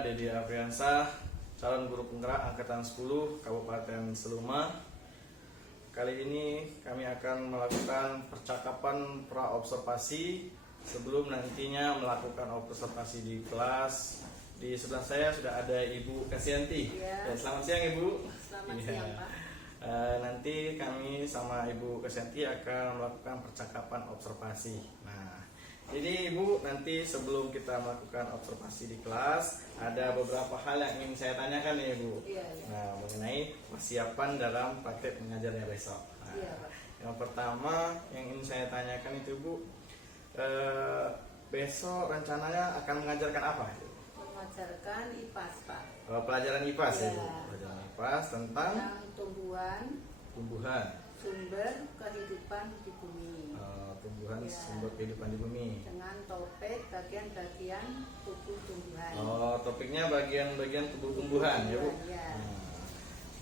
saya Dedi Afriansah, calon guru penggerak angkatan 10 Kabupaten Seluma. Kali ini kami akan melakukan percakapan pra-observasi sebelum nantinya melakukan observasi di kelas. Di sebelah saya sudah ada Ibu Kasianti. Ya. Selamat siang Ibu. Selamat siang Pak. Nanti kami sama Ibu Kasianti akan melakukan percakapan observasi. Nah, jadi Ibu, nanti sebelum kita melakukan observasi di kelas, ada beberapa hal yang ingin saya tanyakan nih Ibu. Iya, iya. Nah, mengenai persiapan dalam praktek mengajarnya besok. Nah, Iya, Pak. yang pertama yang ingin saya tanyakan itu Bu, besok rencananya akan mengajarkan apa? Mengajarkan IPAS Pak. Pelajaran IPAS ya Iya. Bu. Pelajaran IPAS tentang Tumbuhan, tumbuhan. sumber kehidupan di bumi. Tumbuhan Ya. sumber kehidupan di bumi. Dengan topik bagian-bagian tubuh tumbuhan. Topiknya bagian-bagian tubuh tumbuhan ya Bu. Ya.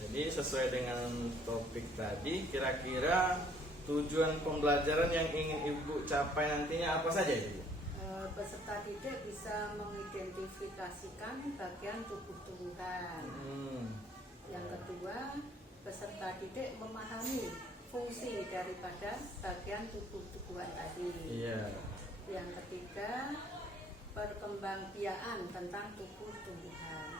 Jadi sesuai dengan topik tadi, kira-kira tujuan pembelajaran yang ingin Ibu capai nantinya apa saja Ibu? Peserta didik bisa mengidentifikasikan bagian tubuh tumbuhan. Yang kedua, peserta didik memahami fungsi daripada bagian tubuh-tubuhan tadi. Iya. Yang ketiga, perkembangbiakan tentang tubuh tumbuhan.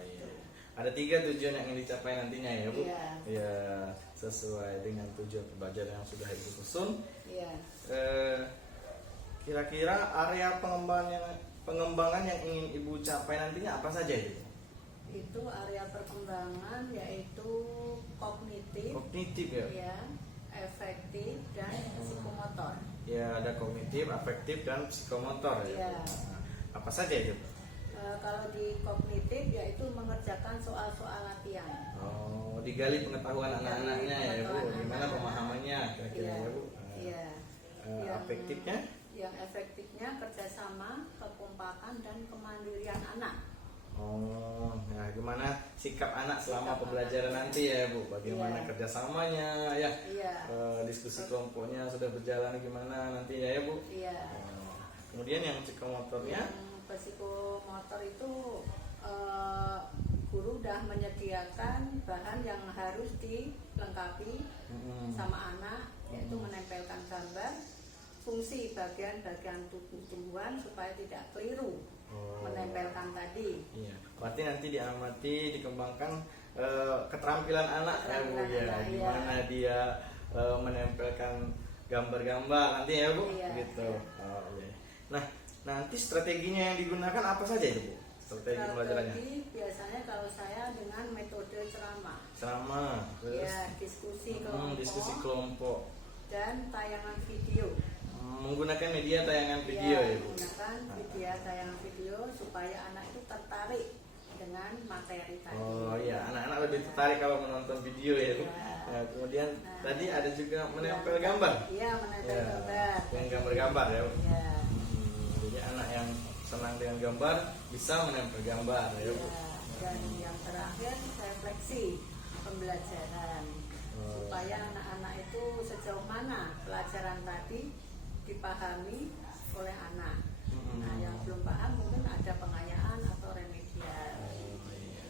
Iya. Ada 3 tujuan yang ingin dicapai nantinya ya Bu. Iya. Iya, sesuai dengan tujuan pembelajaran yang sudah Ibu susun. Iya. Kira-kira area pengembangan yang ingin Ibu capai nantinya apa saja itu? Itu area perkembangan yaitu kognitif, Kognitif ya? ya, efektif dan psikomotor. Ya, ada kognitif, afektif, dan psikomotor ya. Iya. Apa saja itu? Kalau di kognitif yaitu mengerjakan soal-soal latihan. Digali pengetahuan anak-anaknya ya Bu. Pengetahuan Gimana anak-anak. pemahamannya kira-kira Iya. ya Bu? Iya. Afektifnya? Yang efektifnya kerjasama, kekompakan dan kemandirian anak. Nah gimana sikap anak selama Sikap pembelajaran anak. nanti ya Bu? Bagaimana Iya. kerjasamanya ya? Iya. Diskusi kelompoknya sudah berjalan gimana nantinya ya Bu? Iya. Kemudian yang psikomotornya? Yang psikomotor itu guru sudah menyediakan bahan yang harus dilengkapi sama anak, yaitu menempelkan gambar fungsi bagian-bagian tubuh tumbuhan supaya tidak keliru menempelkan tadi. Iya. Berarti nanti diamati, dikembangkan keterampilan anak ya Bu ya. Keterampilan anak, Gimana dia menempelkan gambar-gambar nanti ya Bu? Iya, Gitu. iya. Iya. Nah, nanti strateginya yang digunakan apa saja itu Bu? Strategi pembelajarannya? Biasanya kalau saya dengan metode ceramah. Ceramah, terus Ya, diskusi kelompok. diskusi kelompok. Dan tayangan video. Menggunakan media tayangan video ya Bu? Menggunakan media tayangan video supaya anak itu tertarik dengan materi tadi. Iya, anak-anak lebih tertarik kalau menonton video ya Bu. Iya. Nah, kemudian Nah, tadi ada juga menempel gambar. Iya, menempel Ya, gambar. dengan gambar-gambar ya Bu. Iya. Jadi anak yang senang dengan gambar bisa menempel gambar ya Bu. Iya. Dan yang terakhir refleksi pembelajaran supaya anak-anak itu sejauh mana pelajaran tadi dipahami oleh anak. Nah, yang belum paham mungkin ada pengayaan atau remedial. Iya.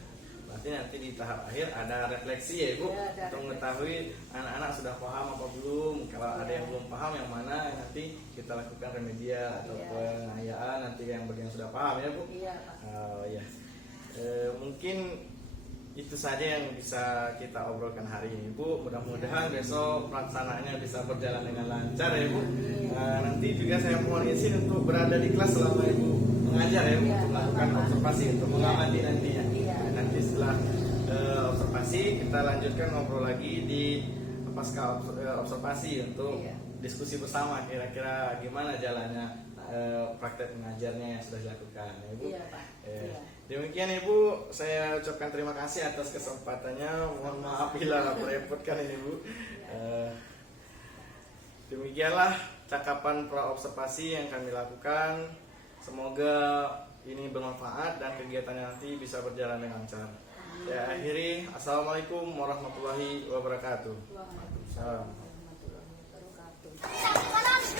Berarti nanti di tahap akhir ada refleksi ya Bu, Iya, ada untuk refleksi. mengetahui anak-anak sudah paham apa belum. Kalau ada Iya. yang belum paham yang mana nanti kita lakukan remedial atau Iya. pengayaan nanti yang bagian sudah paham ya Bu. Iya, Pak. Ya. Mungkin itu saja yang bisa kita obrolkan hari ini Bu. Mudah-mudahan besok pelaksanaannya bisa berjalan dengan lancar ya Bu. Nanti juga saya mohon izin untuk berada di kelas selama Ibu mengajar ya Bu, Iya, untuk melakukan Pak. observasi, untuk mengamati nantinya. Iya. Nanti setelah observasi kita lanjutkan ngobrol lagi di pasca observasi untuk Iya. diskusi bersama kira-kira gimana jalannya praktek mengajarnya yang sudah dilakukan ya Bu. Iya, Pak. Iya. Demikian Ibu, saya ucapkan terima kasih atas kesempatannya. Mohon maaf bila merepotkan ini Bu. Demikianlah cakapan pra-observasi yang kami lakukan. Semoga ini bermanfaat dan kegiatannya nanti bisa berjalan dengan lancar. Saya akhiri. Assalamualaikum warahmatullahi wabarakatuh. Waalaikumsalam warahmatullahi wabarakatuh.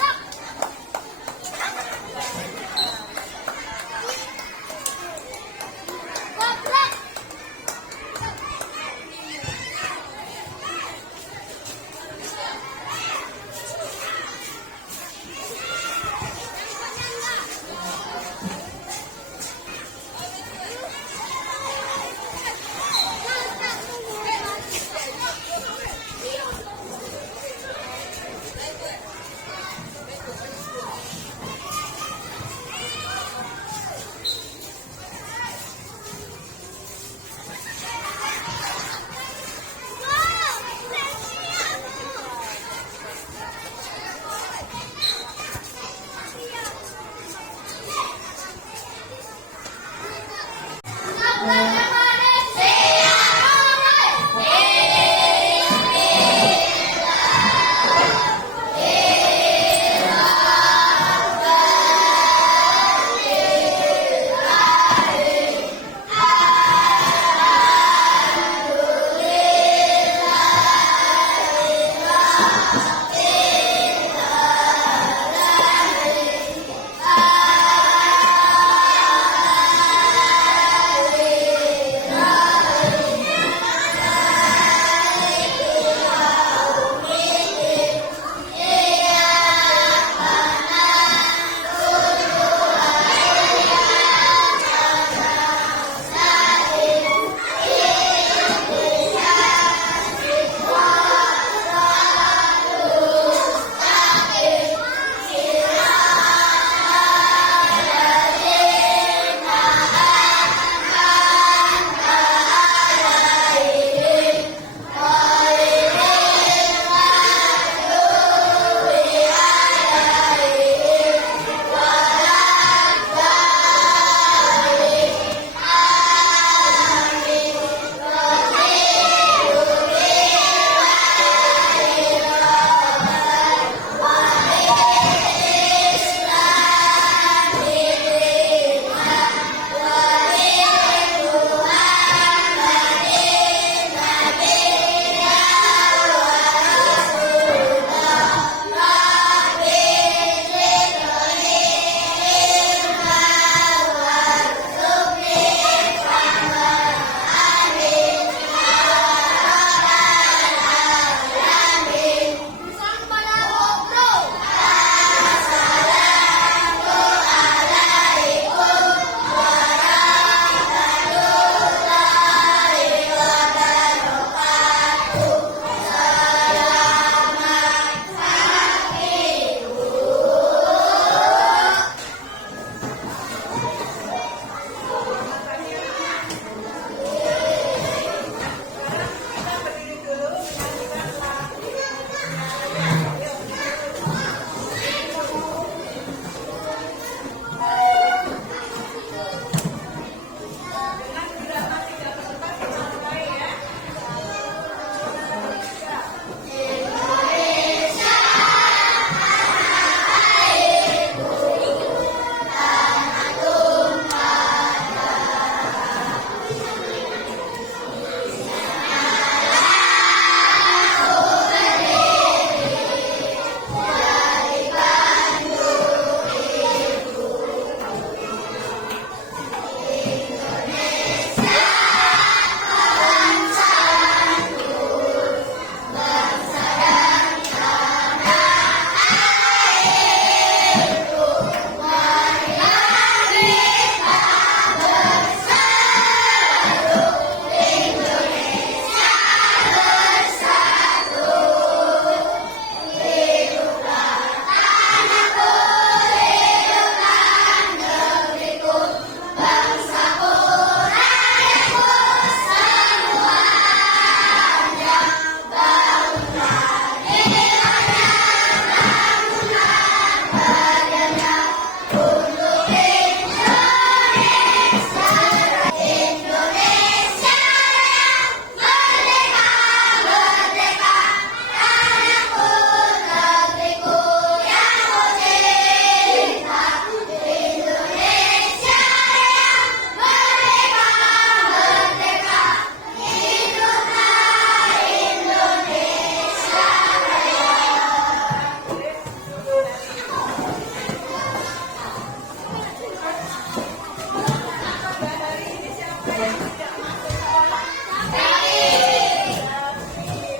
yang tidak masuk sekolah? Davi,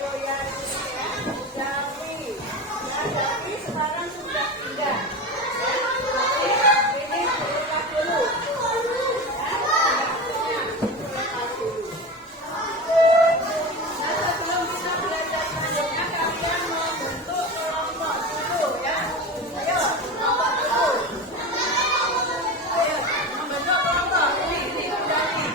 Royanus ya. Davi. Ya, Davi sekarang sudah pindah. Ya, tapi ini berlepas dulu. Ya, berlepas dulu. Nah, sebelum kita belajar selanjutnya, kalian membentuk kelompok dulu ya. Ayo, kelompok dulu. Ayo, membentuk kelompok. Ini udah nih.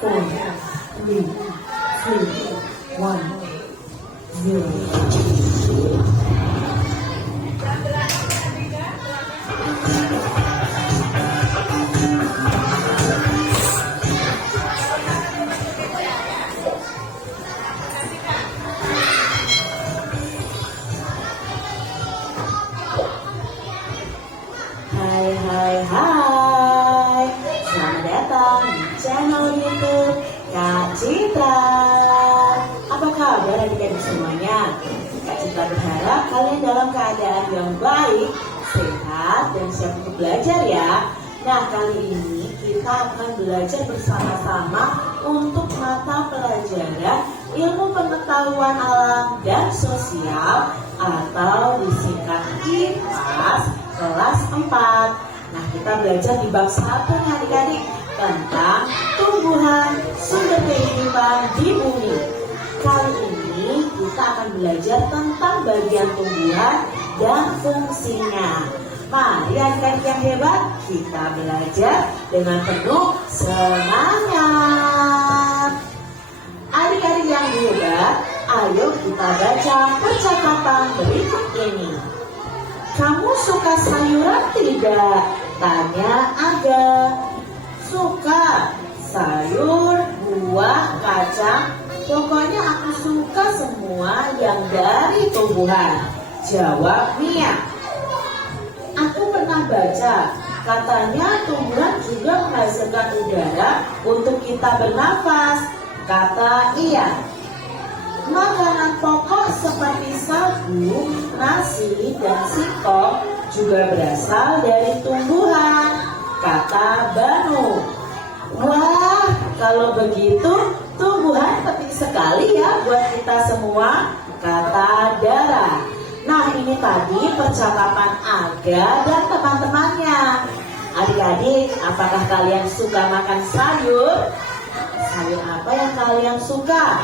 four, three, two, one, zero. Hai hai hai, selamat datang di channel YouTube Kak Citra. Apa kabar adik-adik semuanya? Kak Citra berharap kalian dalam keadaan yang baik, sehat, dan siap untuk belajar ya. Nah, kali ini kita akan belajar bersama-sama untuk mata pelajaran ilmu pengetahuan alam dan sosial atau disingkat IPAS kelas 4. Nah, kita belajar di bab 1 nih adik-adik tentang tumbuhan sumber kehidupan di bumi. Kali ini kita akan belajar tentang bagian tumbuhan dan fungsinya. Mari adik-adik yang hebat, kita belajar dengan penuh semangat. Adik-adik yang hebat, ayo kita baca percakapan berikut ini. Kamu suka sayuran tidak? Tanya Aga. Suka. Sayur, buah, kacang. Pokoknya aku suka semua yang dari tumbuhan. Jawab Mia. Aku pernah baca, katanya tumbuhan juga menghasilkan udara untuk kita bernafas, kata Ian. Makanan pokok seperti sagu, nasi, dan singkong juga berasal dari tumbuhan, kata Banu. Wah, kalau begitu tumbuhan penting sekali ya buat kita semua, kata Dara. Nah, ini tadi percakapan Aga dan teman-temannya. Adik-adik, apakah kalian suka makan sayur? Sayur apa yang kalian suka?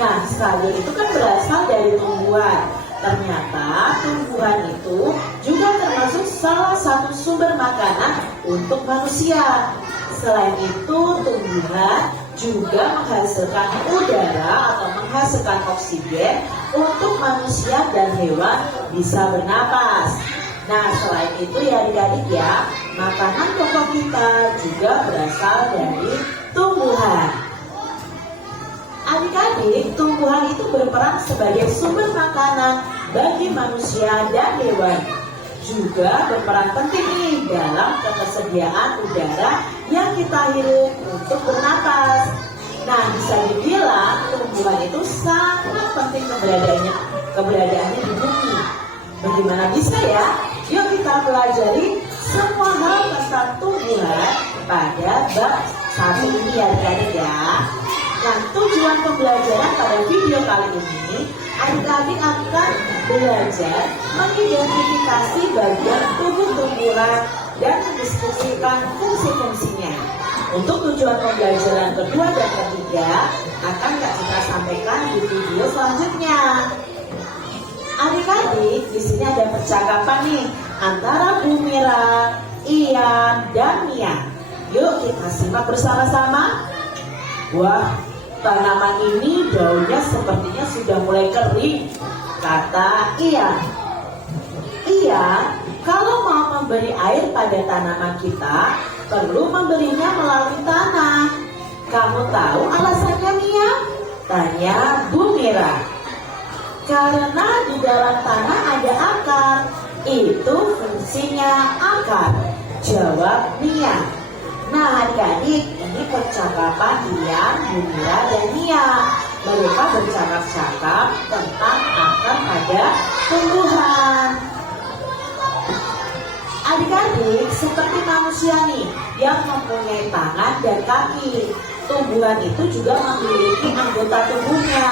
Nah, sayur itu kan berasal dari tumbuhan. Ternyata tumbuhan itu juga termasuk salah satu sumber makanan untuk manusia. Selain itu, tumbuhan juga menghasilkan udara atau menghasilkan oksigen untuk manusia dan hewan bisa bernapas. Nah, selain itu ya adik-adik ya, makanan pokok kita juga berasal dari tumbuhan. Adik-adik, tumbuhan itu berperan sebagai sumber makanan bagi manusia dan hewan. Juga berperan penting nih dalam ketersediaan udara yang kita hirup untuk bernapas. Nah, bisa dibilang tumbuhan itu sangat penting keberadaannya di bumi. Bagaimana bisa ya? Yuk kita pelajari semua hal tentang tumbuhan pada bab 1 ini ya adik-adik ya. Nah, tujuan pembelajaran pada video kali ini, adik-adik akan belajar mengidentifikasi bagian tubuh tumbuhan dan mendiskusikan fungsi-fungsinya. Untuk tujuan pembelajaran kedua dan ketiga akan Kak Citra sampaikan di video selanjutnya. Adik-adik, di sini ada percakapan nih antara Bu Mira, Ian, dan Mia. Yuk kita simak bersama-sama. Wah, tanaman ini daunnya sepertinya sudah mulai kering, kata Ian. Ian, kalau mau memberi air pada tanaman kita, perlu memberinya melalui tanah. Kamu tahu alasannya, Mia? Tanya Bu Mira. Karena di dalam tanah ada akar, itu fungsinya akar, jawab Mia. Nah adik-adik, ini percakapan Ian, Bu Mira, dan Mia. Mereka bercakap-cakap tentang akar pada tumbuhan. Adik-adik, seperti manusia nih yang mempunyai tangan dan kaki, tumbuhan itu juga memiliki anggota tubuhnya.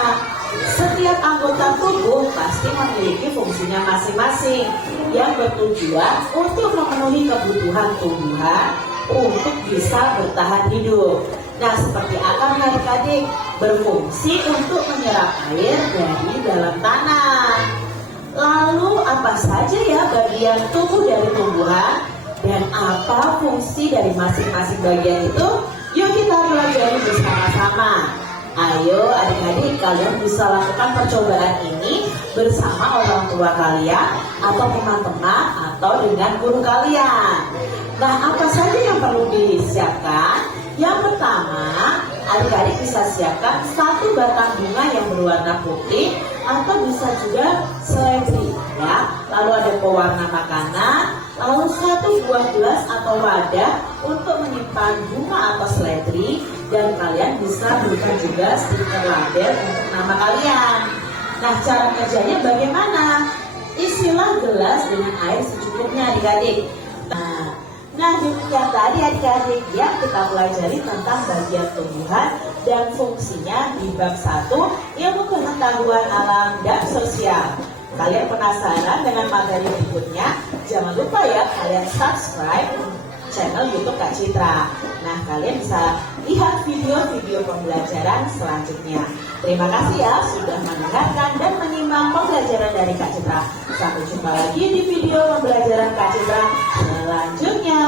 Setiap anggota tubuh pasti memiliki fungsinya masing-masing yang bertujuan untuk memenuhi kebutuhan tumbuhan untuk bisa bertahan hidup. Nah, seperti akar adik-adik berfungsi untuk menyerap air dari dalam tanah. Lalu apa saja ya bagian tubuh dari tumbuhan dan apa fungsi dari masing-masing bagian itu? Yuk kita pelajari bersama-sama. Ayo adik-adik, kalian bisa lakukan percobaan ini bersama orang tua kalian atau teman-teman atau dengan guru kalian. Nah, apa saja yang perlu disiapkan? Yang pertama, adik-adik bisa siapkan satu batang bunga yang berwarna putih atau bisa juga seledri ya. Lalu ada pewarna makanan, lalu satu buah gelas atau wadah untuk menyimpan bunga atau seledri, dan kalian bisa berikan juga stiker label untuk nama kalian. Nah, cara kerjanya bagaimana? Isilah gelas dengan air secukupnya adik-adik. Nah, demikian tadi adik-adik yang kita pelajari tentang bagian tumbuhan dan fungsinya di bab 1 ilmu pengetahuan alam dan sosial. Kalian penasaran dengan materi berikutnya? Jangan lupa ya kalian subscribe channel YouTube Kak Citra. Nah, kalian bisa lihat video-video pembelajaran selanjutnya. Terima kasih ya sudah mendengarkan dan menyimak pembelajaran dari Kak Citra. Sampai jumpa lagi di video pembelajaran Kak Citra selanjutnya.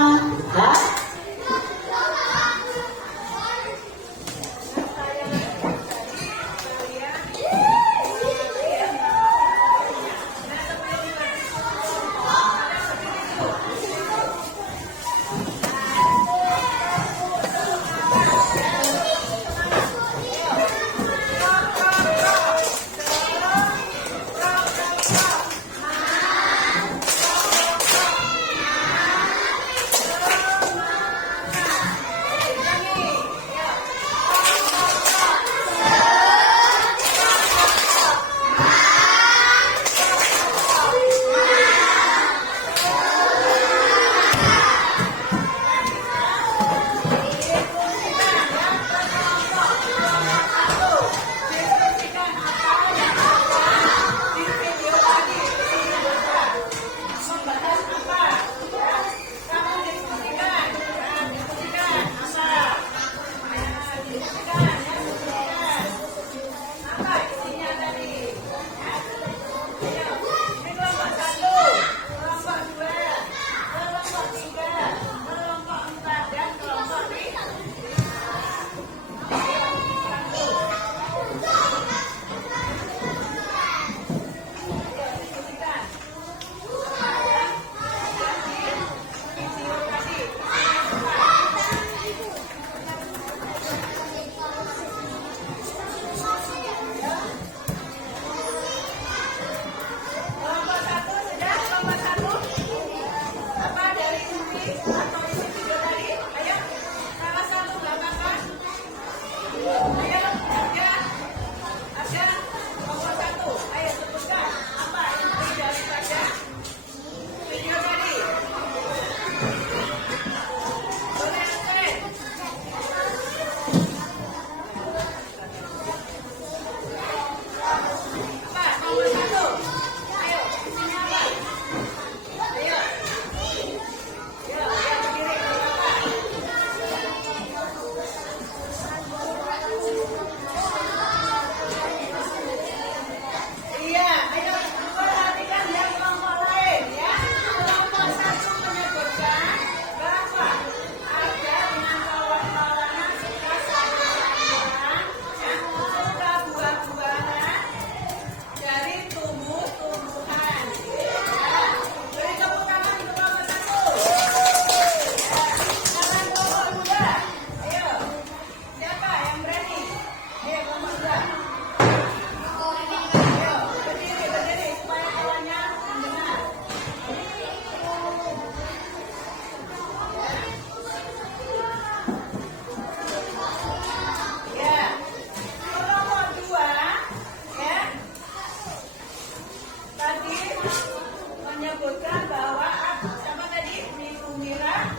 menyebutkan bahwa sama tadi Minggu Mira,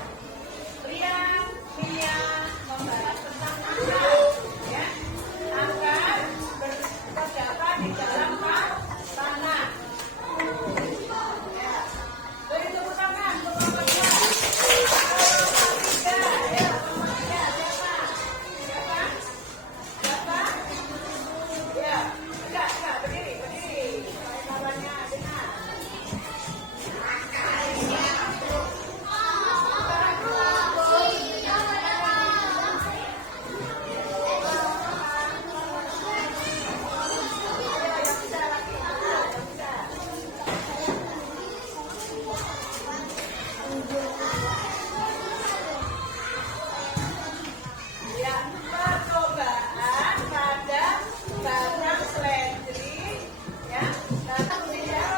Rian, Mia membahas tentang angka, ya. Angka terdapat di dalam tanah. Ya. Beri tepuk tangan untuk nomor 2. Nomor 3, ya, nomor 3 siapa? Siapa? Siapa? Ya, enggak, berdiri. Kawannya dengar. Ya, percobaan pada barang seledri, ya, datang tidak.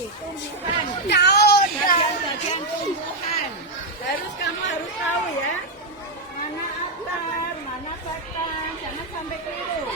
Tumbuhan, bagian-bagian tumbuhan. Kamu harus tahu ya. Mana akar, mana batang, jangan sampai keliru.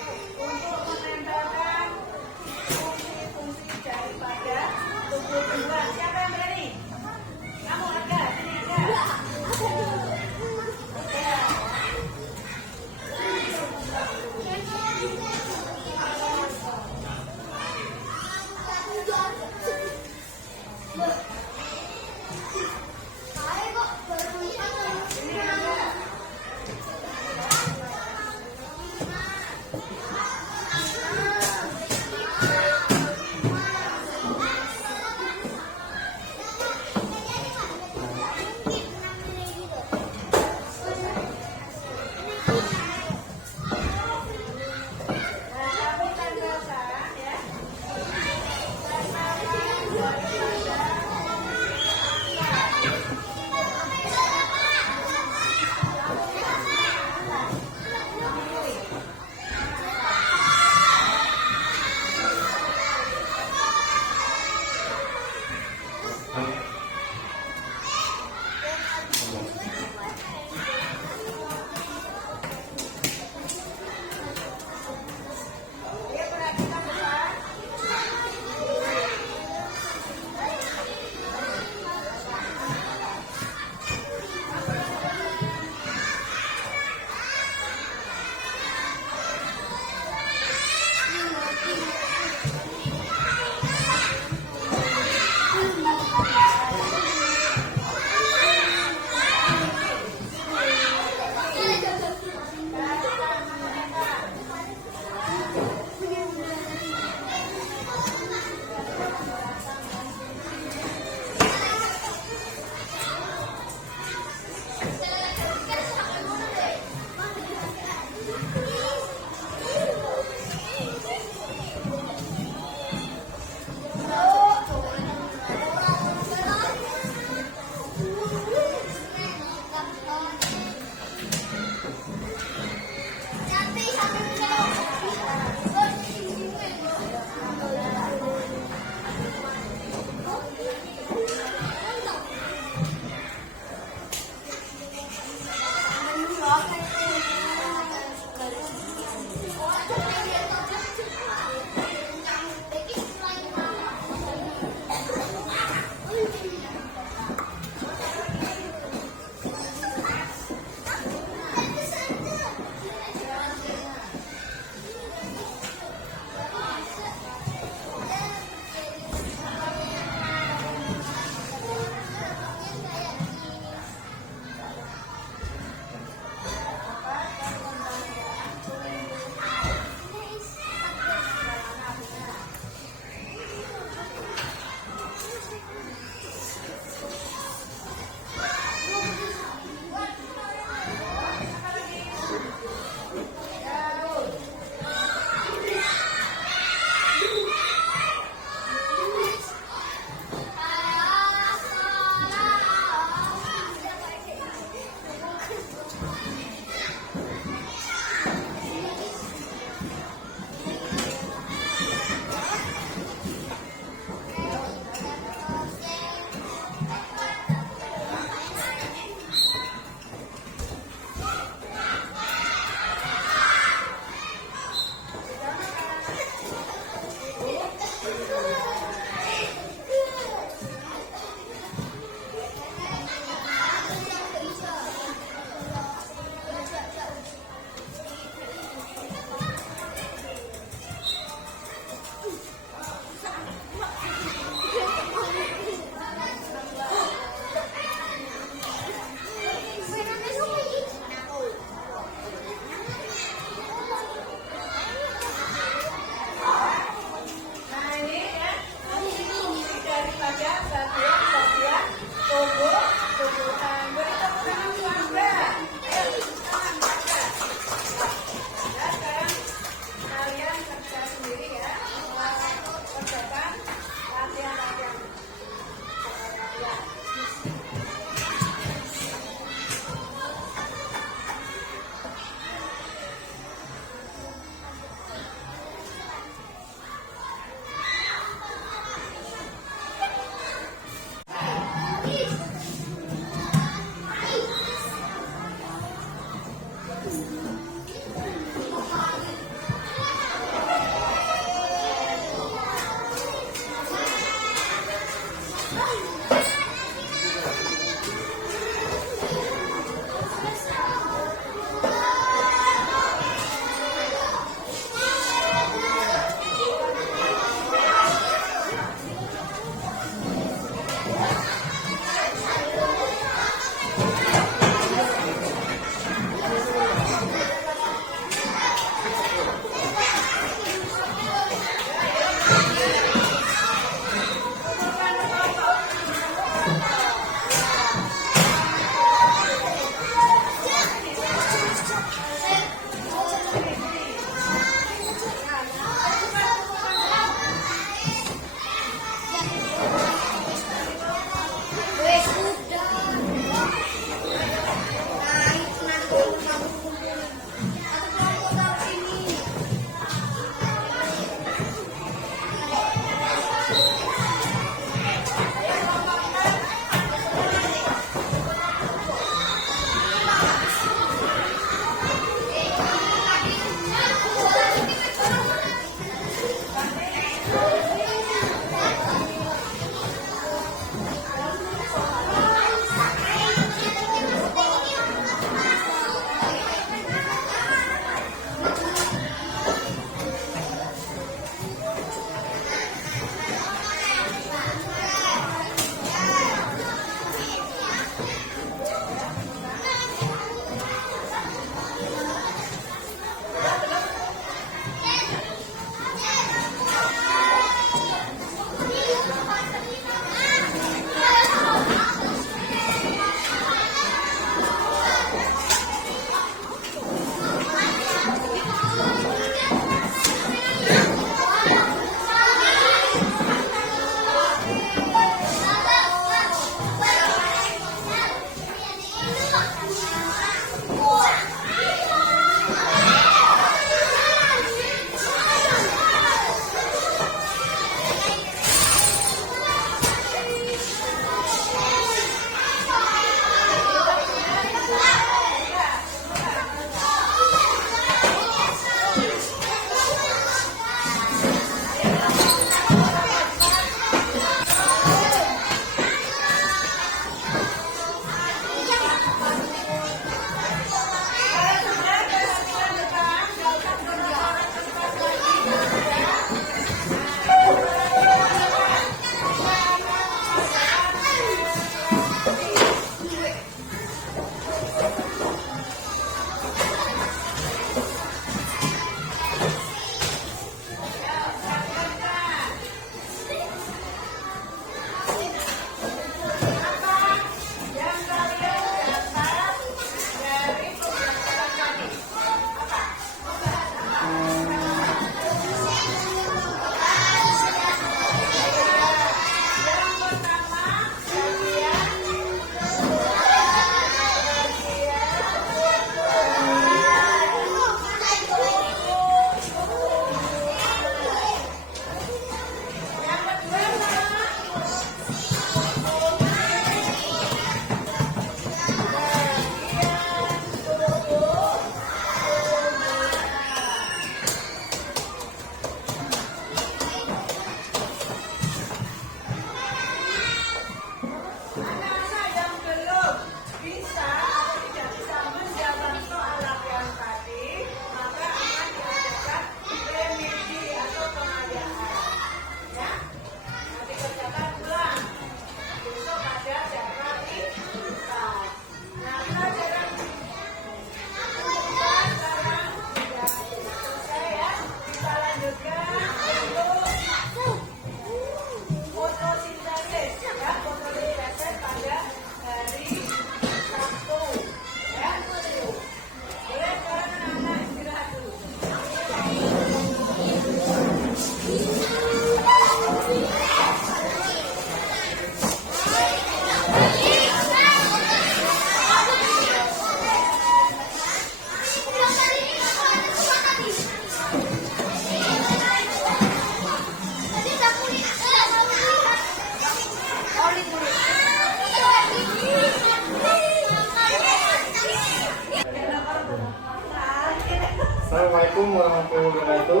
Assalamualaikum warahmatullahi wabarakatuh.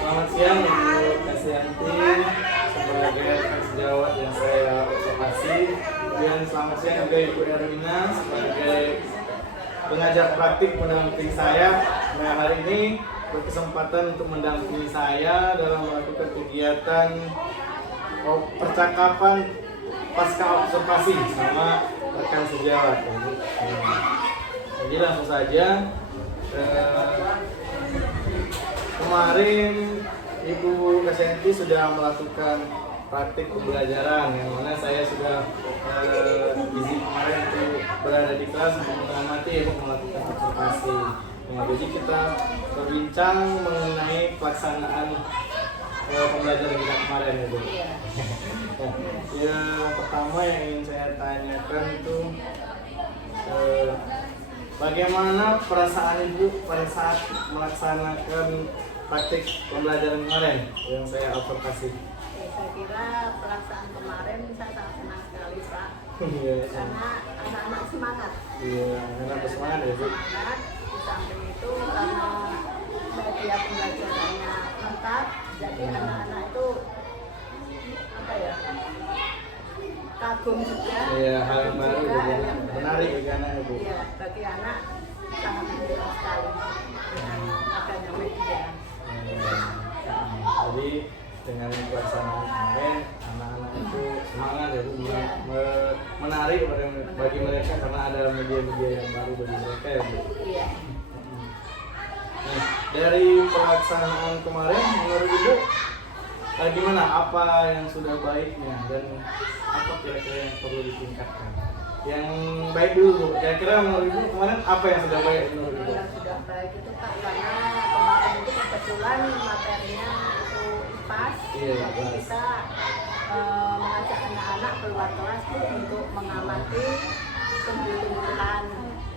Selamat siang untuk Kasianti sebagai sejawat yang saya observasi, dan selamat siang juga Ibu Erwina sebagai pengajar praktik mendampingi saya. Nah, hari ini berkesempatan untuk mendampingi saya dalam melakukan kegiatan percakapan pasca observasi sama rekan sejawat. Jadi langsung saja, kemarin Ibu Kasianti sudah melakukan praktik pembelajaran yang mana saya sudah izin kemarin untuk berada di kelas untuk mengamati Ibu melakukan observasi. Nah, jadi kita berbincang mengenai pelaksanaan pembelajaran kita kemarin Ibu. Nah, yang pertama yang ingin saya tanyakan itu bagaimana perasaan Ibu pada saat melaksanakan praktik pembelajaran kemarin yang saya observasi? Saya kira pelaksanaan kemarin saya sangat senang sekali Pak, Iya, karena anak-anak semangat. iya, anak bersemangat ya Bu. Semangat, di samping itu karena media pembelajarannya lengkap, jadi anak-anak itu apa ya, kagum juga. Iya, hal yang baru juga, juga yang menarik bagi anak Ibu. Iya, bagi anak sangat menyenangkan sekali dengan adanya media. Jadi dengan pelaksanaan kemarin anak-anak itu semangat ya Bu, menarik bagi mereka karena ada media-media yang baru bagi mereka ya Bu. Iya. Nah, dari pelaksanaan kemarin menurut Ibu gimana, apa yang sudah baiknya dan apa kira-kira yang perlu ditingkatkan? Yang baik dulu Bu, kira-kira menurut Ibu kemarin apa yang sudah baik menurut Ibu? Yang sudah baik itu Pak, karena kemarin itu kebetulan materinya itu IPAS, Iya, jadi IPAS. kita mengajak anak-anak keluar kelas itu untuk mengamati tumbuh-tumbuhan,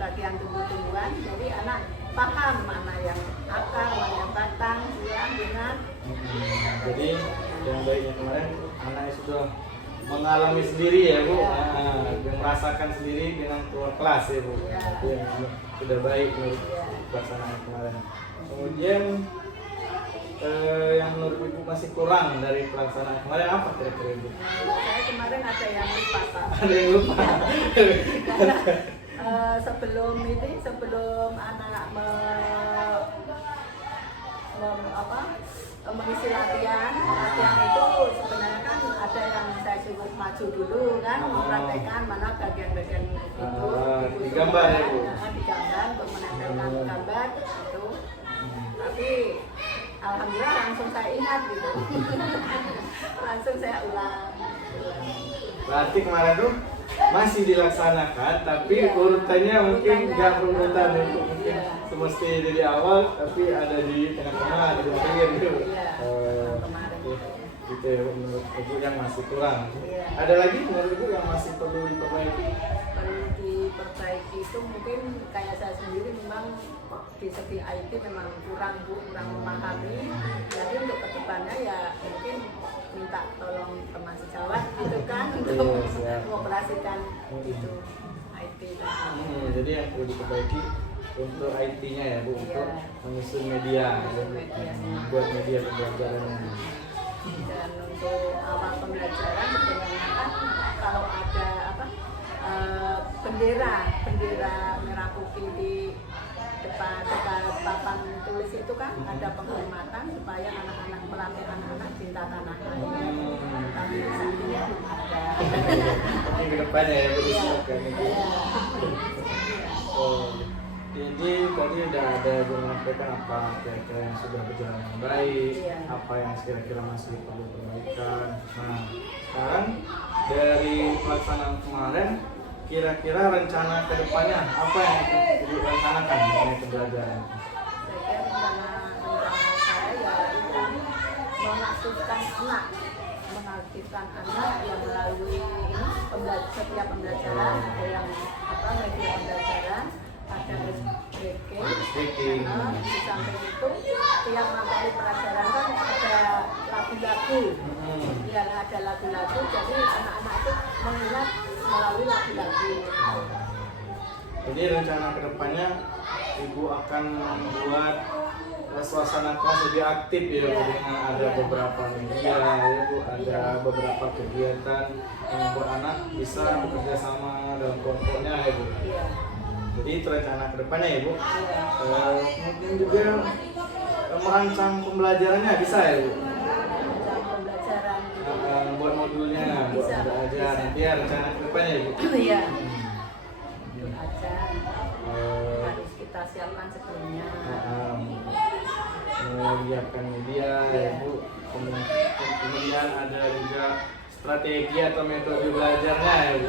bagian tumbuh-tumbuhan, jadi anak paham mana yang akar, mana yang batang, buah, bunga. Jadi yang baiknya kemarin anaknya sudah mengalami sendiri ya Bu, yang merasakan sendiri dengan keluar kelas ya Bu. Iya. Itu yang sudah baik menurut pelaksanaan kemarin. Kemudian yang menurut Ibu masih kurang dari pelaksanaan kemarin apa kira-kira Ibu? Saya kemarin ada yang lupa Pak. Ada yang lupa. Karena sebelum anak mengisi latihan itu sebenarnya kan ada yang saya suruh maju dulu kan, mempraktekkan mana bagian-bagian itu digambar ya Bu? digambar untuk menempelkan gambar itu, tapi alhamdulillah langsung saya ingat gitu. Langsung saya ulang. Berarti kemarin tuh masih dilaksanakan, tapi Iya. urutannya mungkin Urutannya, nggak berurutan ya Bu. Mungkin iya. semesti dari awal, tapi ada di tengah-tengah, di bagian gitu. Iya. Kemarin. Gitu ya Bu, menurut Ibu yang masih kurang. Iya. Ada lagi menurut Ibu yang masih perlu diperbaiki? Perlu diperbaiki itu mungkin kayak saya sendiri memang di segi IT memang kurang memahami. Jadi untuk kedepannya ya mungkin minta tolong teman sejawat gitu kan untuk siap. mengoperasikan itu IT tadi. Jadi yang perlu diperbaiki untuk IT-nya ya Bu, untuk Iya. menyusun media, Media. buat media pembelajarannya. Dan untuk awal pembelajaran sebenarnya kan kalau ada bendera merah putih di depan papan tulis itu kan ada penghormatan supaya anak-anak melatih anak-anak cinta tanah air. Tapi saat ini belum ada. Mungkin ke depannya ya Bu, Iya. disiapkan itu. Iya. Oh, jadi tadi udah ada yang menyampaikan apa kira-kira yang sudah berjalan dengan baik, Iya. apa yang kira-kira masih perlu perbaikan. Nah, sekarang dari pelaksanaan kemarin, kira-kira rencana kedepannya apa yang akan direncanakan mengenai pembelajaran? Saya kira rencana saya ya itu mengaktifkan anak yang melalui ini setiap pembelajaran ada yang media pembelajaran, ada SBK. Di samping itu tiap materi pelajaran kan ada lagu-lagu. Ya ada lagu-lagu, jadi anak-anak itu mengingat melalui lagu-lagu. Jadi rencana kedepannya Ibu akan membuat suasana kelas lebih aktif ya Bu, dengan ada beberapa media ya Bu, ada beberapa kegiatan yang membuat anak bisa bekerja sama dalam kelompoknya ya Bu. Iya. Jadi itu rencana kedepannya ya Bu. Iya. Mungkin juga merancang pembelajarannya bisa ya Bu. Dalam pembelajaran. Buat modulnya, buat Bisa, aja bisa. nanti ya rencana kedepannya ya Bu. Iya. Hmm. Aja Eh, harus kita siapkan sebelumnya. menyiapkan media ya Bu. Kemudian ada juga strategi atau metode belajarnya ya Bu.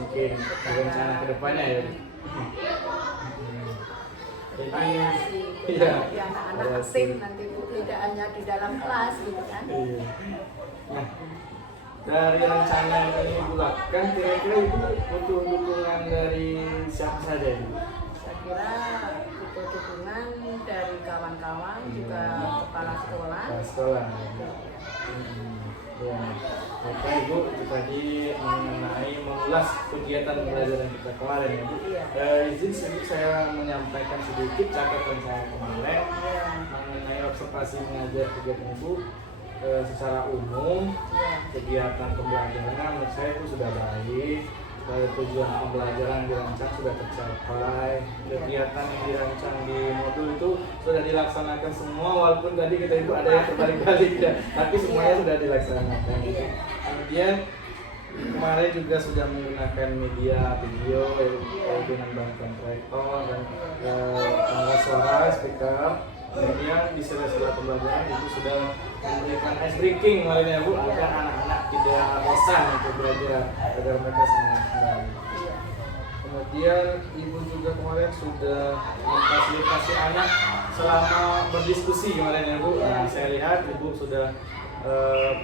Mungkin rencana kedepannya ya Bu. Supaya Iya. si anak-anak aktif nanti Bu, tidak hanya di dalam kelas gitu kan. Iya. Nah, dari rencana yang tadi Ibu lakukan, kira-kira Ibu butuh dukungan dari siapa saja Ibu? Saya kira butuh dukungan dari kawan-kawan juga kepala sekolah. Kepala sekolah. Ya, Bapak Ibu itu tadi mengenai mengulas kegiatan pembelajaran kita kemarin ya Bu. Iya. Izin sedikit saya menyampaikan sedikit catatan saya kemarin Iya. mengenai observasi mengajar kegiatan Ibu. Secara umum kegiatan pembelajaran menurut saya itu sudah baik. Tujuan pembelajaran yang dirancang sudah tercapai, kegiatan yang dirancang di modul itu sudah dilaksanakan semua, walaupun tadi kita Ibu ada yang terbalik-balik ya, tapi semuanya sudah dilaksanakan. Kemudian kemarin juga sudah menggunakan media video dengan bantuan proyektor dan tangga suara, speaker. Kemudian di sela-sela pembelajaran itu sudah memberikan ice breaking kemarin ya Bu, agar anak-anak tidak bosan untuk belajar, agar mereka semangat kembali. Kemudian Ibu juga kemarin sudah memfasilitasi anak selama berdiskusi kemarin ya Bu. Nah, saya lihat Ibu sudah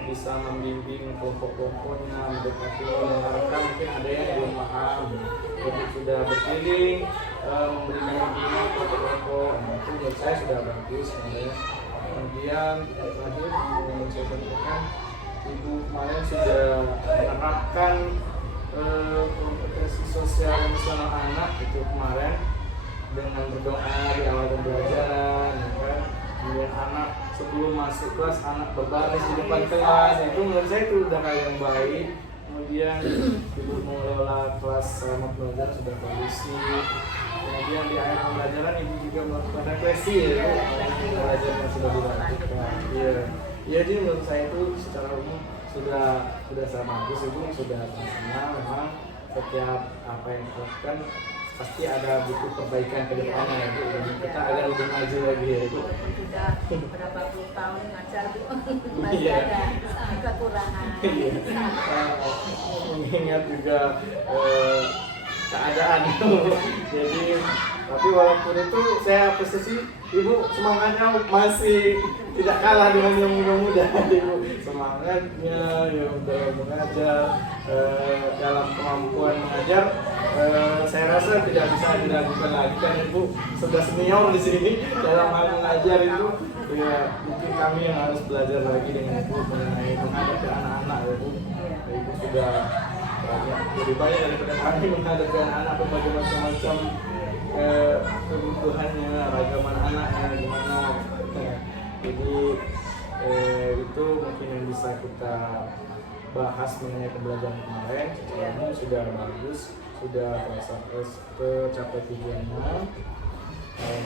bisa membimbing kelompok-kelompoknya, mendekati, mengarahkan, mungkin ada yang belum paham. Ibu sudah berkeliling, memberikan bimbingan kelompok-kelompok. Nah, itu menurut saya sudah bagus sebenarnya. Kemudian terakhir yang saya sampaikan, Ibu kemarin sudah menerapkan kompetensi sosial emosional anak itu kemarin dengan berdoa di awal pembelajaran, ya kan? Kemudian anak sebelum masuk kelas anak berbaris di depan kelas, itu menurut saya itu udah hal yang baik. Kemudian Ibu mengelola kelas selama pembelajaran sudah kondusif. Kemudian di akhir pembelajaran Ibu juga melakukan refleksi ya, pembelajaran yang sudah dilakukan. Iya, iya, jadi menurut saya itu secara umum sudah sangat bagus. Ibu sudah senang, memang setiap apa yang dilakukan pasti ada butuh perbaikan ke depannya ya Bu. Kita agak lebih maju lagi ya Bu. Sudah berapa puluh tahun ngajar Bu, masih Iya. ada kekurangan. Iya. Mengingat juga keadaan. Jadi tapi walaupun itu saya apresiasi Ibu semangatnya masih tidak kalah dengan yang muda-muda. Ibu semangatnya yang dalam mengajar, dalam kemampuan mengajar, saya rasa tidak bisa diragukan lagi kan Ibu sudah senior di sini dalam hal mengajar itu. Ya, mungkin kami yang harus belajar lagi dengan Ibu mengenai menghadapi anak-anak ya Bu. Ibu sudah lebih banyak daripada kami menghadapi anak-anak berbagai macam-macam kebutuhannya, ragaman anaknya gimana. Jadi itu mungkin yang bisa kita bahas mengenai pembelajaran kemarin. Secara umum sudah bagus, sudah tercapai tujuannya.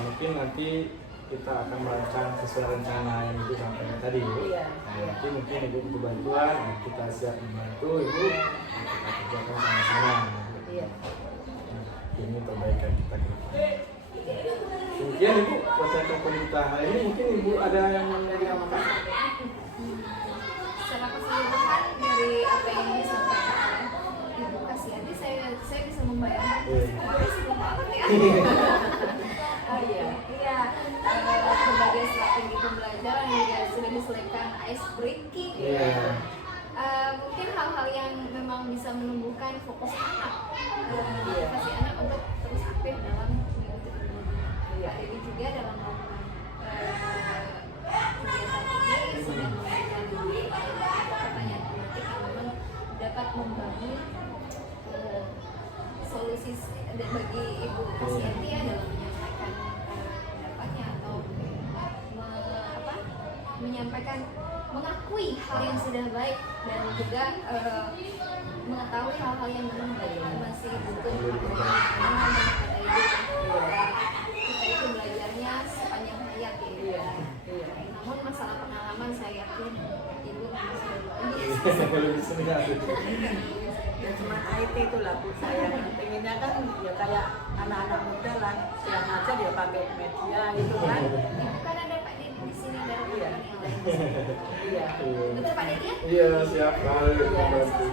Mungkin nanti kita akan merancang sesuai rencana yang Ibu sampaikan tadi Bu. Nanti mungkin Ibu butuh bantuan, kita siap membantu Ibu, kita kerjakan sama-sama. Iya. Ini perbaikan kita ke depan. Kemudian Ibu percakapan kita hari ini, mungkin Ibu ada yang menyampaikan? Secara keseluruhan dari apa yang disampaikan Ibu Kasiani, saya bisa membayangkan sebenarnya sebelum banget ya. Oh iya. Iya, berbagai strategi pembelajaran juga sudah diselipkan ice breaking. Iya. Mungkin hal-hal yang memang bisa menumbuhkan fokus anak, motivasi anak untuk terus aktif dalam mengikuti pendidikan. Ini juga dalam melakukan kegiatan ini sudah memberikan pertanyaan tematik yang memang dapat membangun solusi bagi Ibu Kasianti ya dalam menyampaikan menyampaikan, mengakui hal yang sudah baik dan juga mengetahui hal-hal yang belum baik. Masih butuh kita itu belajarnya sepanjang hayat ya. Namun masalah pengalaman saya yakin ibu masih Ya cuma IT itulah Bu, saya pengennya kan ya kayak anak-anak muda lah, yang ngajar ya pakai media gitu kan. Ibu kan ada Pak Dedi di sini, ada rekan yang lain. Iya. Betul Pak Dedi ya? Iya, siap kali membantu.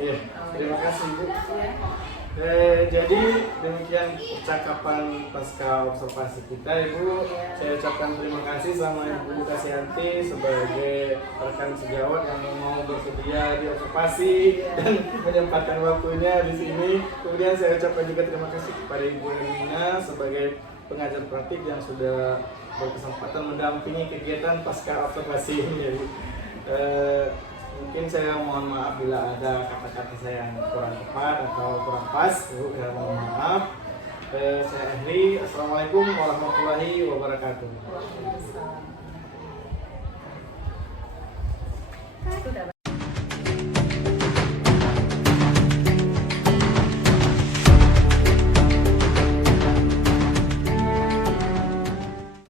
Iya, terima kasih Bu. Iya. Jadi demikian percakapan pasca observasi kita, Ibu. Saya ucapkan terima kasih sama Ibu Kasianti sebagai rekan sejawat yang mau bersedia di observasi dan menyempatkan waktunya di sini. Kemudian saya ucapkan juga terima kasih kepada Ibu Erlina sebagai pengajar praktik yang sudah berkesempatan mendampingi kegiatan pasca observasi ini, Ibu. Mungkin saya mohon maaf bila ada kata-kata saya yang kurang tepat atau kurang pas, Bu, ya mohon maaf. Saya akhiri. Assalamualaikum warahmatullahi wabarakatuh. Waalaikumsalam.